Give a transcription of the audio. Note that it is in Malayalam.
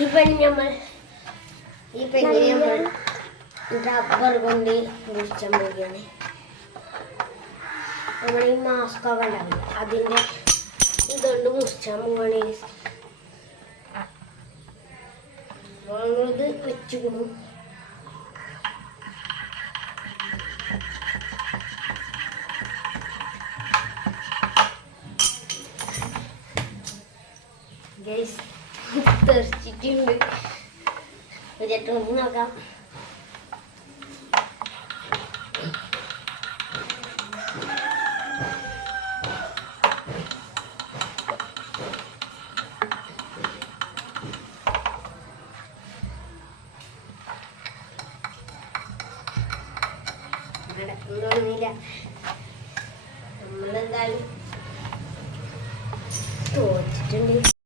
ഈ പെണ്ണ് നമ്മൾ റബ്ബർ കൊണ്ട് മുറിച്ചാൻ പോവുകയാണ്. നമ്മൾ ഈ മാസ്ക് ഒക്കെ ഉണ്ടാവില്ല അതിൻ്റെ ഇതുകൊണ്ട് മുറിച്ചാൻ പോവുകയാണ്. ഇത് വെച്ചുകൊണ്ടു തെറിച്ചിട്ടുണ്ട്. ചേട്ടൻ നോക്കാം. നടക്കുന്നൊന്നുമില്ല.